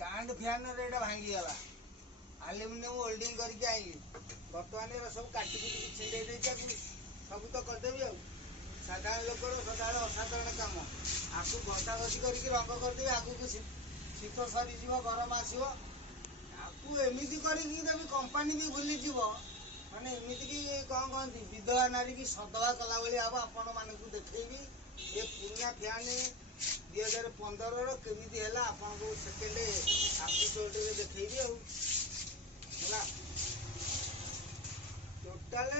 stand fan रे भांगी गला आलुमिनियम होल्डिंग करके आइली बर्तमान ये सब काटी कुटी छिंडे देई सब तो करदेवी आ साधारण लोक सदाବେଳେ असाधारण काम आकु घटा घटी करके रंग करदेवी आगु शीत सरीज गरम आसो आकु एमती करके कंपानी भी भूलीज माने एमती कि कौन कहती विधवा नारी की सदवा कला भाई हम आपण मानक देखी ये पुराना फैन 2015 केमी है आपको सेकेंड एपिसोड देखी टोटाल